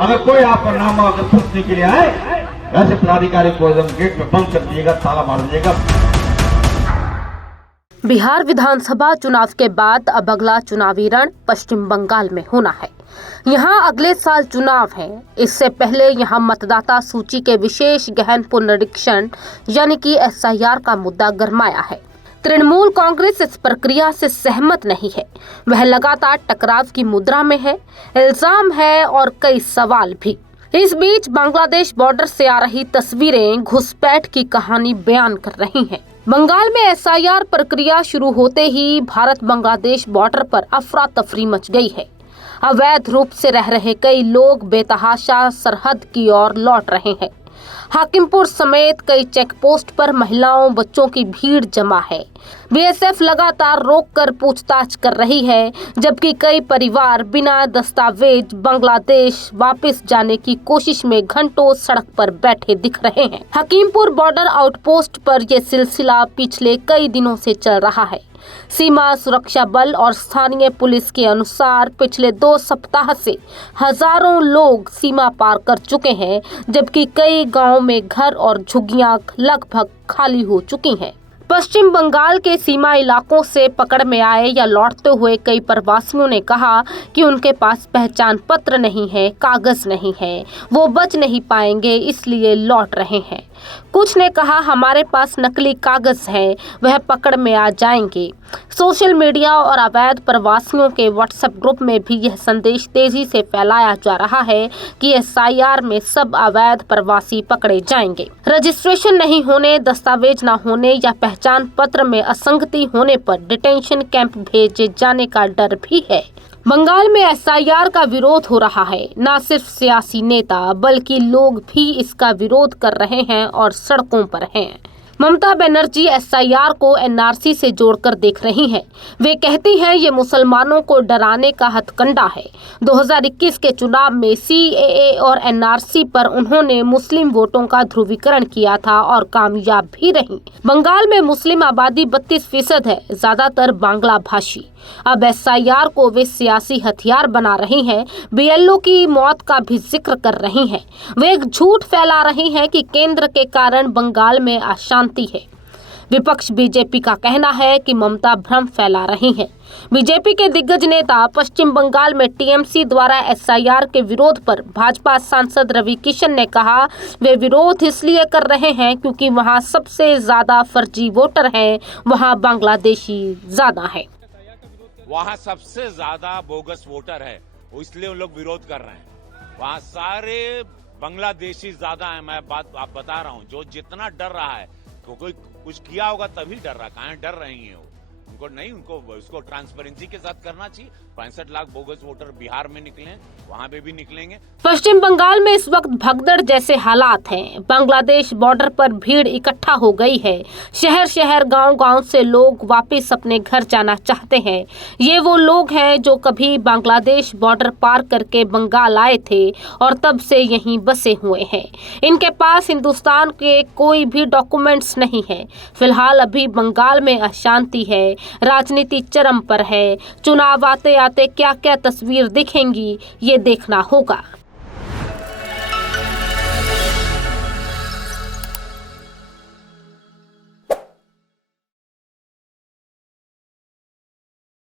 अगर कोई आपका नाम अगर पूछने के लिए आए, वैसे पदाधिकारी को एकदम गेट पे बंद कर दीजिएगा, ताला मार दीजिएगा। बिहार विधानसभा चुनाव के बाद अब अगला चुनावी रण पश्चिम बंगाल में होना है। यहां अगले साल चुनाव है। इससे पहले यहां मतदाता सूची के विशेष गहन पुनरीक्षण यानी कि SIR का मुद्दा गरमाया है। तृणमूल कांग्रेस इस प्रक्रिया से सहमत नहीं है। वह लगातार टकराव की मुद्रा में है। इल्जाम है और कई सवाल भी। इस बीच बांग्लादेश बॉर्डर से आ रही तस्वीरें घुसपैठ की कहानी बयान कर रही हैं। बंगाल में SIR प्रक्रिया शुरू होते ही भारत बांग्लादेश बॉर्डर पर अफरा तफरी मच गई है। अवैध रूप से रह रहे कई लोग बेतहाशा सरहद की ओर लौट रहे हैं। हाकिमपुर समेत कई चेक पोस्ट पर महिलाओं बच्चों की भीड़ जमा है। BSF लगातार रोककर पूछताछ कर रही है, जबकि कई परिवार बिना दस्तावेज बांग्लादेश वापस जाने की कोशिश में घंटों सड़क पर बैठे दिख रहे हैं। हकीमपुर बॉर्डर आउटपोस्ट पर यह सिलसिला पिछले कई दिनों से चल रहा है। सीमा सुरक्षा बल और स्थानीय पुलिस के अनुसार पिछले 2 सप्ताह से हजारों लोग सीमा पार कर चुके हैं, जबकि कई गांवों में घर और झुग्गियां लगभग खाली हो चुकी हैं। पश्चिम बंगाल के सीमा इलाकों से पकड़ में आए या लौटते हुए कई प्रवासियों ने कहा कि उनके पास पहचान पत्र नहीं है, कागज नहीं है, वो बच नहीं पाएंगे इसलिए लौट रहे हैं। कुछ ने कहा हमारे पास नकली कागज है, वह पकड़ में आ जाएंगे। सोशल मीडिया और अवैध प्रवासियों के WhatsApp ग्रुप में भी यह संदेश तेजी से फैलाया जा रहा है कि SIR में सब अवैध प्रवासी पकड़े जाएंगे। रजिस्ट्रेशन नहीं होने, दस्तावेज न होने या पहचान पत्र में असंगति होने पर डिटेंशन कैंप भेजे जाने का डर भी है। बंगाल में SIR का विरोध हो रहा है। न सिर्फ सियासी नेता बल्कि लोग भी इसका विरोध कर रहे हैं और सड़कों पर हैं। ममता बनर्जी SIR को NRC से जोड़कर देख रही हैं। वे कहती हैं ये मुसलमानों को डराने का हथकंडा है। 2021 के चुनाव में CAA और NRC पर उन्होंने मुस्लिम वोटों का ध्रुवीकरण किया था और कामयाब भी रही। बंगाल में मुस्लिम आबादी 32% है, ज्यादातर बांग्ला भाषी। अब SIR को वे सियासी हथियार बना रही हैं। BLO की मौत का भी जिक्र कर रही हैं। वे एक झूठ फैला रही हैं कि केंद्र के कारण बंगाल में अशांति है। विपक्ष BJP का कहना है कि ममता भ्रम फैला रही हैं। BJP के दिग्गज नेता पश्चिम बंगाल में TMC द्वारा SIR के विरोध पर भाजपा सांसद रवि किशन ने कहा वे विरोध इसलिए कर रहे हैं क्योंकि वहां सबसे ज्यादा फर्जी वोटर हैं, वहां बांग्लादेशी ज्यादा है। वहाँ सबसे ज्यादा बोगस वोटर है, इसलिए उन लोग विरोध कर रहे हैं। वहाँ सारे बांग्लादेशी ज्यादा है। मैं बात आप बता रहा हूँ, जो जितना डर रहा है कोई कुछ किया होगा तभी डर रहा, कहाँ डर रही है वो। उनको नहीं, उनको उसको ट्रांसपेरेंसी के साथ करना चाहिए। 65 लाख बोगस वोटर बिहार में निकले, वहां पे भी निकलेंगे। पश्चिम बंगाल में इस वक्त भगदड़ जैसे हालात हैं। बांग्लादेश बॉर्डर पर भीड़ इकट्ठा हो गई है। शहर शहर गांव-गांव से लोग वापस अपने घर जाना चाहते हैं। ये वो लोग हैं जो कभी बांग्लादेश बॉर्डर पार करके बंगाल आए थे और तब से यहीं बसे हुए हैं। इनके पास हिंदुस्तान के कोई भी डॉक्यूमेंट्स नहीं है। फिलहाल अभी बंगाल में अशांति है, राजनीति चरम पर है। चुनाव आते आते क्या क्या तस्वीर दिखेंगी ये देखना होगा।